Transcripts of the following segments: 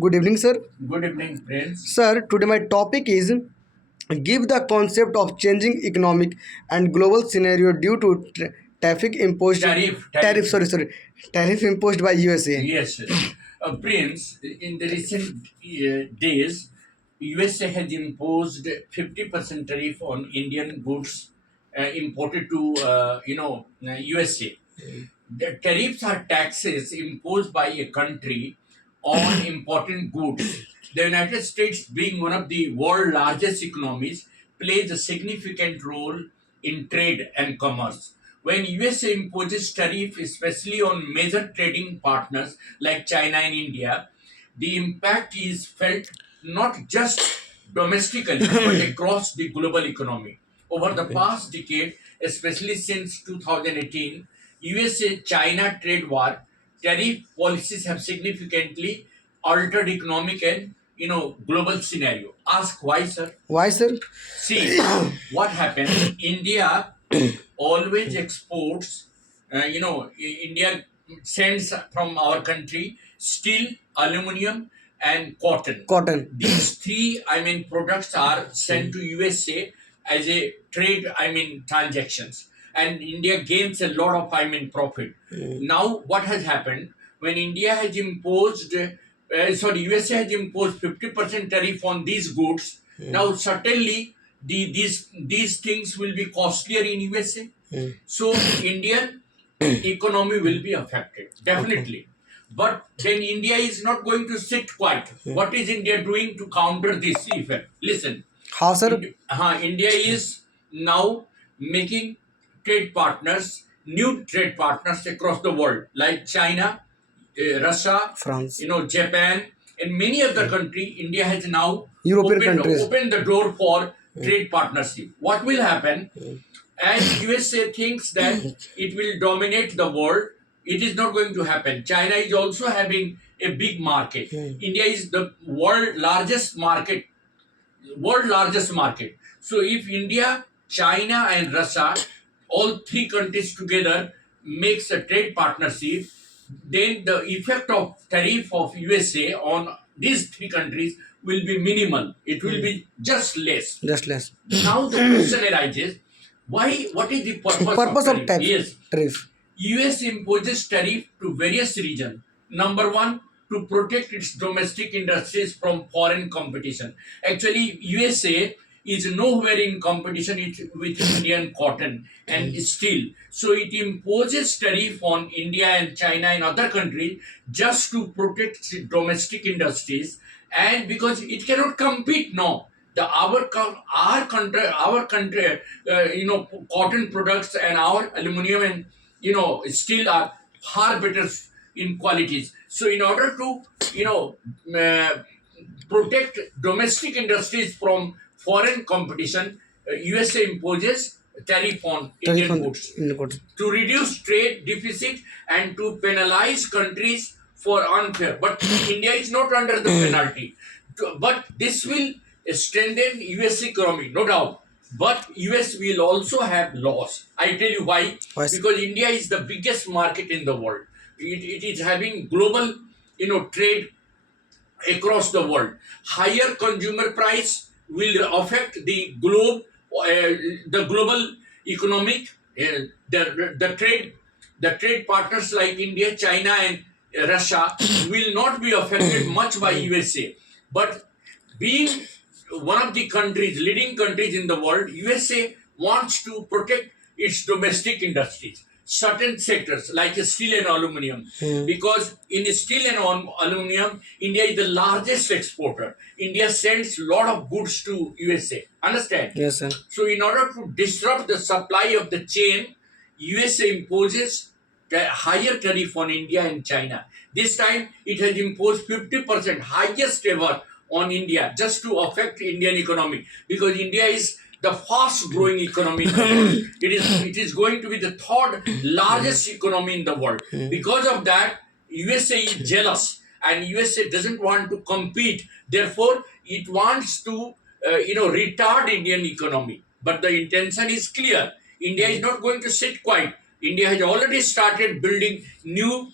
Good evening, sir. Good evening, friends. Sir, today my topic is give the concept of changing economic and global scenario due to traffic imposed Tariff. tariff imposed by USA. Yes, Prince. In the recent days, USA has imposed 50% tariff on Indian goods imported to USA. The tariffs are taxes imposed by a country on important goods. The United States, being one of the world's largest economies, plays a significant role in trade and commerce. When USA imposes tariff, especially on major trading partners like China and India, the impact is felt not just domestically but across the global economy. Over the past decade, especially since 2018, USA-China trade war, tariff policies have significantly altered economic and global scenario. Ask why, sir? Why, sir? See what happened. India always exports. India sends from our country steel, aluminum, and cotton. Cotton. These three, products are sent to USA as a trade, transactions, and India gains a lot of, profit. Now, what has happened when India has imposed, USA has imposed 50% tariff on these goods. Now, certainly, these things will be costlier in USA. So, Indian economy will be affected definitely. But then India is not going to sit quiet. What is India doing to counter this effect? Listen, How, sir? India is now making new trade partners across the world, like China, Russia, France. Japan, and many other countries. India has now European countries. opened the door for trade partnership. What will happen? As USA thinks that it will dominate the world, it is not going to happen. China is also having a big market. India is the world largest market. So if India, China, and Russia, all three countries together, makes a trade partnership, then the effect of tariff of USA on these three countries will be minimal. It will be just less. Just less. Now the question arises: why? What is the Purpose of tax. Yes, Tariff. US imposes tariff to various regions. Number one, to protect its domestic industries from foreign competition. Actually, USA is nowhere in competition with Indian cotton and steel. So it imposes tariff on India and China and other countries just to protect its domestic industries, and because it cannot compete now. Our country, cotton products and our aluminum and steel are far better in qualities. So in order to protect domestic industries from foreign competition, USA imposes tariff on Tariff Indian on goods Indian goods. to reduce trade deficit and to penalize countries for unfair. But India is not under the penalty. But this will strengthen US economy, no doubt. But US will also have loss. I tell you why. Why, sir? Because India is the biggest market in the world. It is having global, trade across the world. Higher consumer price will affect the global economic, the trade partners like India, China, and Russia will not be affected much by USA. But being one of the leading countries in the world, USA wants to protect its domestic industries, certain sectors like steel and aluminum, because in steel and aluminum, India is the largest exporter. India sends a lot of goods to USA. Understand? Yes, sir. So in order to disrupt the supply of the chain, USA imposes the higher tariff on India and China. This time it has imposed 50% highest ever on India just to affect Indian economy, because India is the fast growing economy in the world. It is going to be the third largest economy in the world. Because of that, USA is jealous and USA doesn't want to compete. Therefore, it wants to retard Indian economy. But the intention is clear. India is not going to sit quiet. India has already started building new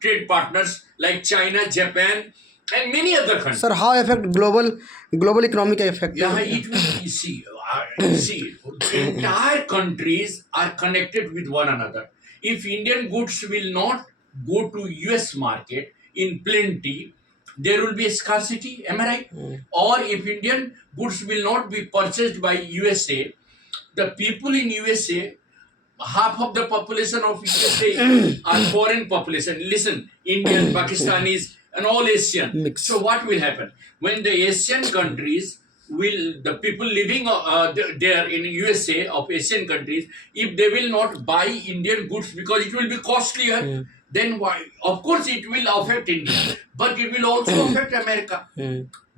trade partners like China, Japan, and many other Sir, countries. how affect global economic effect? Yeah, it will. You see, entire countries are connected with one another. If Indian goods will not go to US market in plenty, there will be a scarcity. Am I right? Or if Indian goods will not be purchased by USA, the people in USA, half of the population of USA are foreign population. Listen, Indian, Pakistanis, and all Asian. So Mix. what will happen when the Asian countries will the people living there in USA of Asian countries, if they will not buy Indian goods because it will be costlier, then why? Of course, it will affect India, but it will also affect America.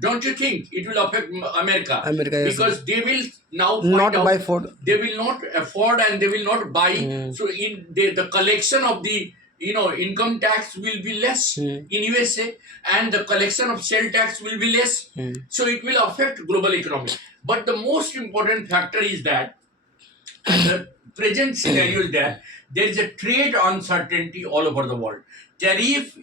Don't you think it will affect America? America, yes, sir. Because they will now find Not out by food. they will not afford and they will not buy. So in the collection of the income tax will be less in USA, and the collection of sale tax will be less. So it will affect global economy. But the most important factor is that at the present scenario is that there is a trade uncertainty all over the world. Tariff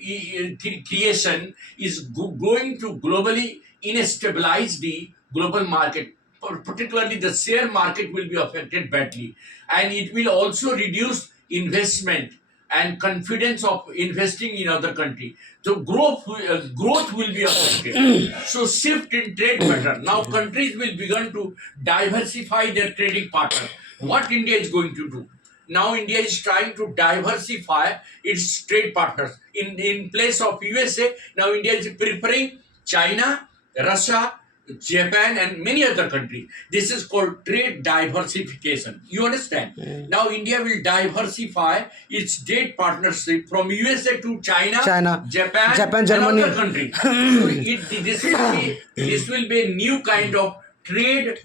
creation is going to globally instabilize the global market. Particularly, the share market will be affected badly, and it will also reduce investment and confidence of investing in other country. So growth will be affected. So shift in trade pattern. Now countries will begin to diversify their trading partner. What India is going to do? Now India is trying to diversify its trade partners. In place of USA, now India is preferring China, Russia, Japan, and many other countries. This is called trade diversification. You understand? Now India will diversify its trade partnership from USA to China, China, Japan, Japan, and Germany. other countries. So this will be a new kind of trade,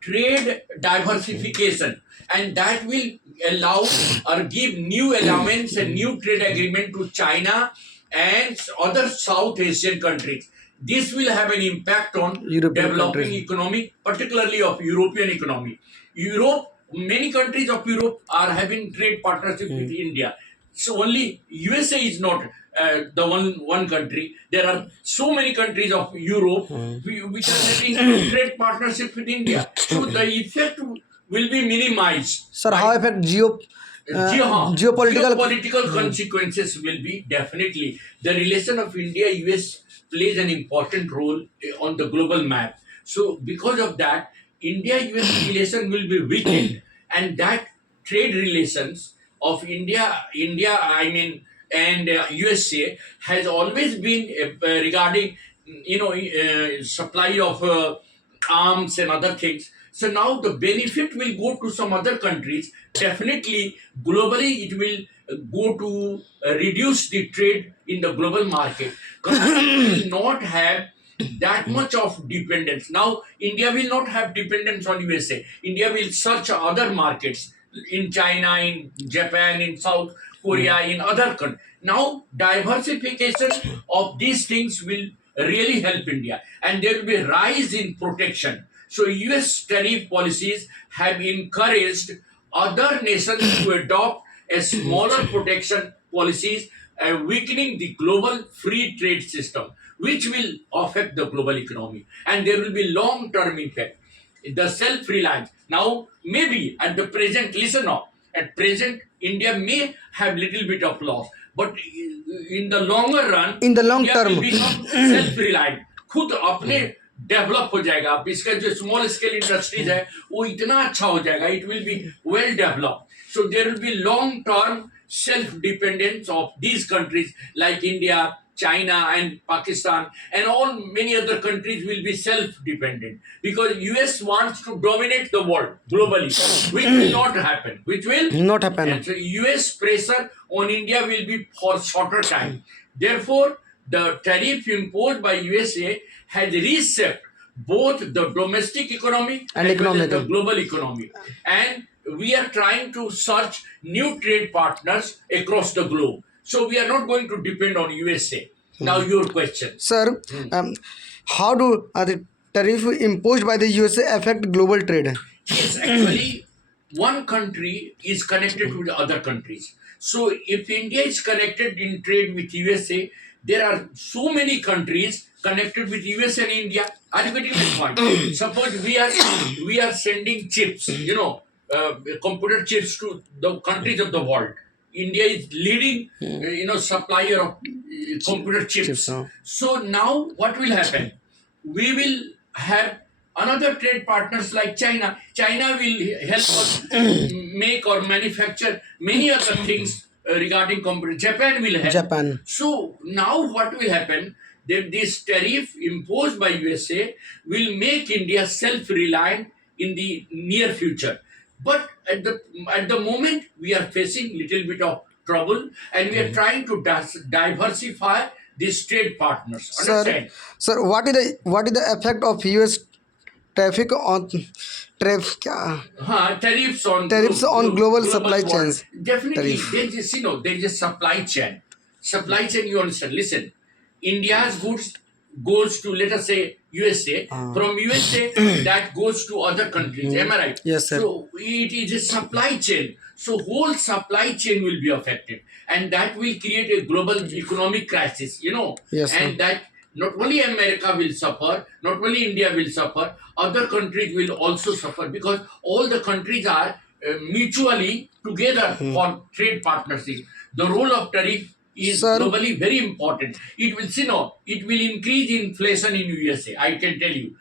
trade diversification, and that will allow or give new allowance and new trade agreement to China and other South Asian countries. This will have an impact on European developing countries. economy, particularly of European economy. Europe, many countries of Europe are having trade partnership with India. So only USA is not the one country. There are so many countries of Europe which are having trade partnership with India. So the effect will be minimized Sir, how by affect geopolitical? geopolitical consequences will be definitely the relation of India US plays an important role on the global map. So because of that, India US relation will be weakened, and that trade relations of India, I mean, and USA has always been regarding supply of arms and other things. So now the benefit will go to some other countries. Definitely, globally, it will go to reduce the trade in the global market. Countries will not have that much of dependence. Now, India will not have dependence on USA. India will search other markets in China, in Japan, in South Korea, in other countries. Now, diversification of these things will really help India, and there will be a rise in protection. So, US tariff policies have encouraged other nations to adopt a smaller protection policies, weakening the global free trade system, which will affect the global economy, and there will be long-term effect. The self-reliance. Now, maybe at the present, listen now, at present, India may have little bit of loss, but in the longer run, In the long India will term. become self-reliant. खुद अपने develop हो जाएगा. अब इसका जो small scale industries है वो इतना अच्छा हो जाएगा. It will be well developed. So there will be long term self dependence of these countries like India, China, and Pakistan, and all many other countries will be self-dependent because US wants to dominate the world globally, which will not happen. Which will Not happen. And so US pressure on India will be for shorter time. Therefore, the tariff imposed by USA has reshaped both the domestic economy And as well as economic. the global economy, and we are trying to search new trade partners across the globe. So we are not going to depend on USA. Now your question. Sir, how do the tariff imposed by the USA affect global trade? Yes, actually, one country is connected with other countries. So if India is connected in trade with USA, there are so many countries connected with US and India. Are you getting this point? Suppose we are sending chips, computer chips to the countries of the world. India is leading, supplier of computer chips. chips. So now what will happen? We will have another trade partners like China. China will help us make or manufacture many other things regarding computer. Japan will help. Japan. So now what will happen? That this tariff imposed by USA will make India self-reliant in the near future. But at the moment we are facing little bit of trouble, and we are trying to diversify these trade partners. Sir, Understand? sir, what is the effect of US traffic on traffic Tariffs on tariffs on global global supply world. chains? Definitely, Tariff. there is a supply chain. Supply chain, you understand? Listen, India's goods goes to, let us say, USA. From USA, that goes to other countries. Am I right? Yes, sir. So it is a supply chain. So whole supply chain will be affected, and that will create a global economic crisis. Yes, sir. And that not only America will suffer, not only India will suffer, other countries will also suffer, because all the countries are mutually together for trade partnership. The role of tariff is Sir, globally very important. It will, it will increase inflation in USA. I can tell you,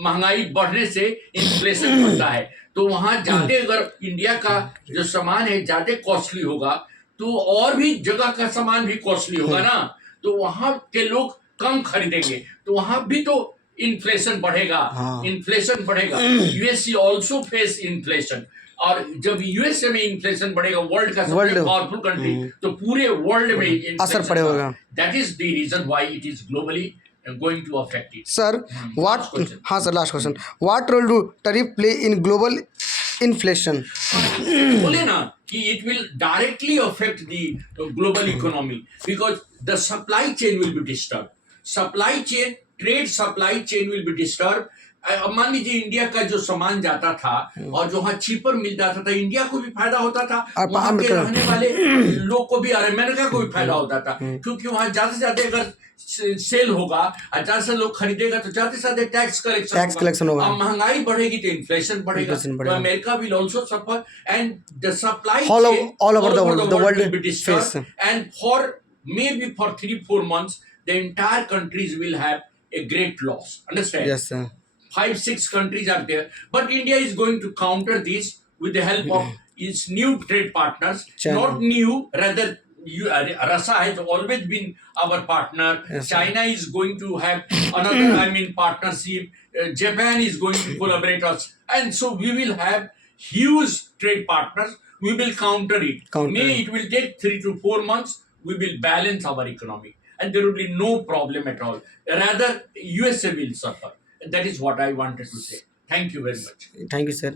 महंगाई बढ़ने से inflation बढ़ता है, तो वहां ज्यादा अगर India का जो सामान है ज्यादा कॉस्टली होगा, तो और भी जगह का सामान भी कॉस्टली होगा ना, तो वहां के लोग कम खरीदेंगे, तो वहां भी तो इन्फ्लेशन बढ़ेगा. हाँ. इन्फ्लेशन बढ़ेगा. USA also face inflation. और जब यूएसए में इन्फ्लेशन बढ़ेगा, वर्ल्ड का सबसे वर्ल्ड पावरफुल कंट्री, तो पूरे वर्ल्ड में असर पड़ेगा. That is the reason why it is globally going to affect it. Sir, what? Last question. हाँ sir, last question. What role do tariff play in global inflation? बोले ना कि it will directly affect the global economy, because the supply chain will be disturbed. Supply chain, trade supply chain will be disturbed. अब मान लीजिए India का जो सामान जाता था और जो वहाँ चीपर मिल जाता था, इंडिया को भी फायदा होता था, वहाँ के रहने वाले लोग को भी और अमेरिका को भी फायदा होता था, क्योंकि वहाँ ज्यादा से ज्यादा अगर सेल होगा और ज्यादा से लोग खरीदेगा तो ज्यादा से ज्यादा टैक्स कलेक्शन होगा. अब महंगाई बढ़ेगी तो इन्फ्लेशन बढ़ेगा, तो America will also suffer, and the supply all over the world will be disturbed, and for maybe for 3-4 months the entire countries will have a great loss. Understand? Yes, sir. 5-6 countries are there, but India is going to counter this with the help of its new trade partners. China. Not new, rather Russia has always been our partner. Yes, China is going to have another partnership. Japan is going to collaborate us, and so we will have huge trade partners. We will counter it. May it will take 3 to 4 months. We will balance our economy, and there will be no problem at all. Rather, USA will suffer. That is what I wanted to say. Thank you very much. Thank you, sir.